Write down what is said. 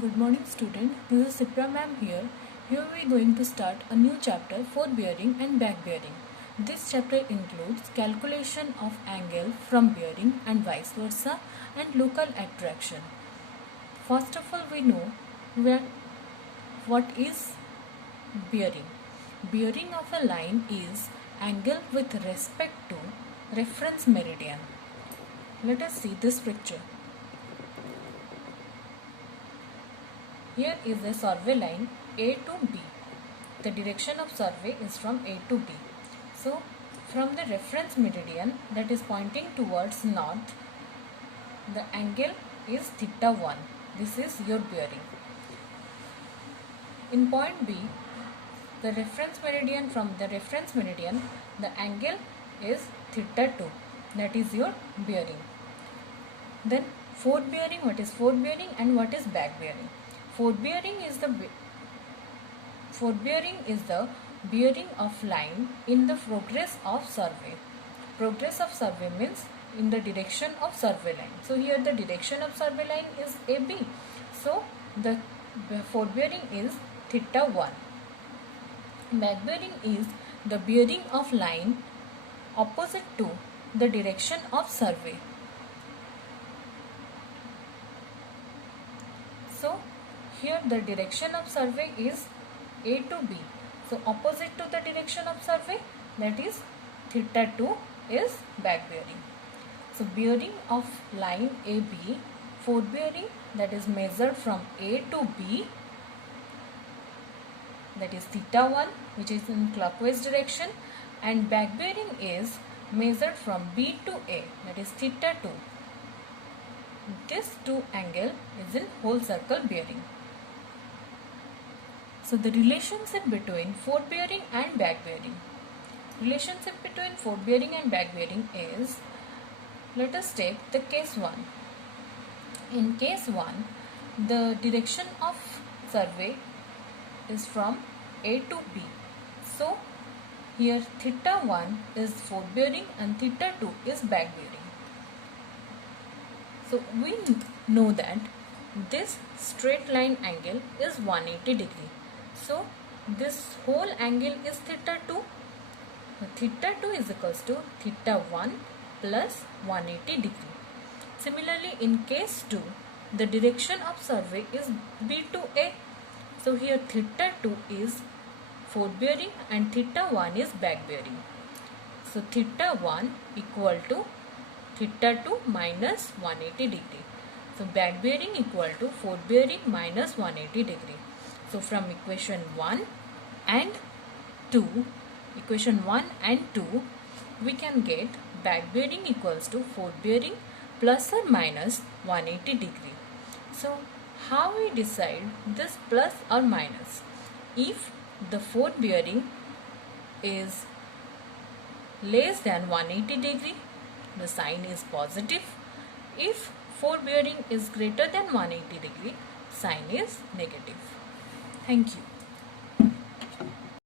Good morning student, this is Cipra ma'am here. Here we are going to start a new chapter for bearing and back bearing. This chapter includes calculation of angle from bearing and vice versa and local attraction. First of all we know what is bearing. Bearing of a line is angle with respect to reference meridian. Let us see this picture. Here is a survey line A to B. The direction of survey is from A to B. So, from the reference meridian that is pointing towards north, the angle is theta 1. This is your bearing. In point B, the reference meridian, from the reference meridian, the angle is theta 2. That is your bearing. Then forward bearing, what is forward bearing and what is back bearing? Forward bearing is the bearing of line in the progress of survey. Progress of survey means in the direction of survey line. So here the direction of survey line is AB. So the forward bearing is theta 1. Back bearing is the bearing of line opposite to the direction of survey. So here the direction of survey is A to B. So opposite to the direction of survey, that is theta 2 is back bearing. So bearing of line AB, forward bearing, that is measured from A to B, that is theta 1, which is in clockwise direction, and back bearing is measured from B to A, that is theta 2. This two angle is in whole circle bearing. So the relationship between forward bearing and back bearing. Relationship between forward bearing and back bearing is, let us take the case 1. In case 1, the direction of survey is from A to B. So here theta 1 is forward bearing and theta 2 is back bearing. So we know that this straight line angle is 180 degree. So this whole angle is theta 2. Theta 2 is equals to theta 1 plus 180 degree. Similarly, in case 2, the direction of survey is B to A. So here theta 2 is forward bearing and theta 1 is back bearing. So theta 1 equal to theta 2 minus 180 degree. So back bearing equal to forward bearing minus 180 degree. So from equation 1 and 2, we can get back bearing equals to forward bearing plus or minus 180 degree. So how we decide this plus or minus? If the forward bearing is less than 180 degree, the sign is positive. If forward bearing is greater than 180 degree, sign is negative. Thank you.